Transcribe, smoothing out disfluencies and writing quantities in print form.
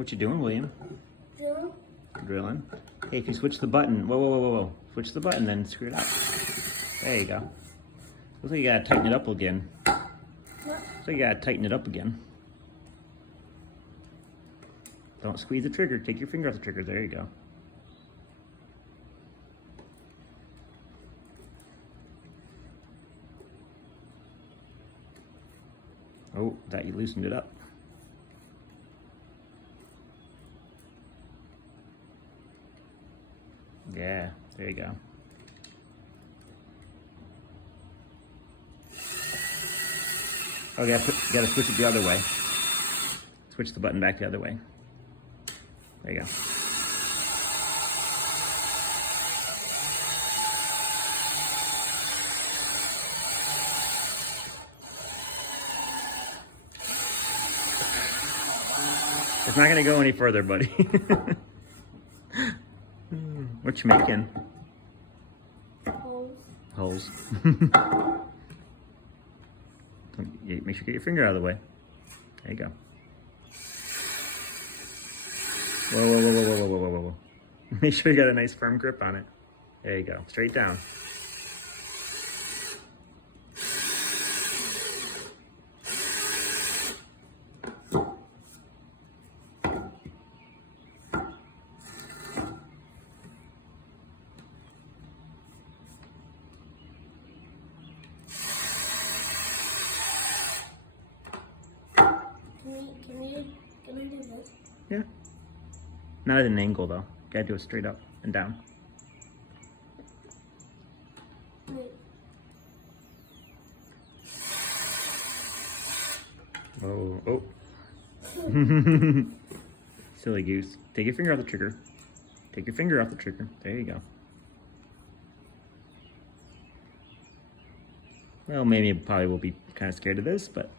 What you doing, William? Drill. Drilling. Hey, if you switch the button, whoa. Switch the button, then screw it up. There you go. Looks like you gotta tighten it up again. So you gotta tighten it up again. Don't squeeze the trigger. Take your finger off the trigger. There you go. Oh, that you loosened it up. Yeah, there you go. Oh, you gotta switch it the other way. Switch the button back the other way. There you go. It's not gonna go any further, buddy. What you making? Holes. Holes. Make sure you get your finger out of the way. There you go. Whoa. Make sure you got a nice firm grip on it. There you go. Straight down. Can we do this? Yeah. Not at an angle though. Gotta do it straight up and down. Wait. Oh. Silly goose. Take your finger off the trigger. Take your finger off the trigger. There you go. Well, maybe probably will be kind of scared of this, but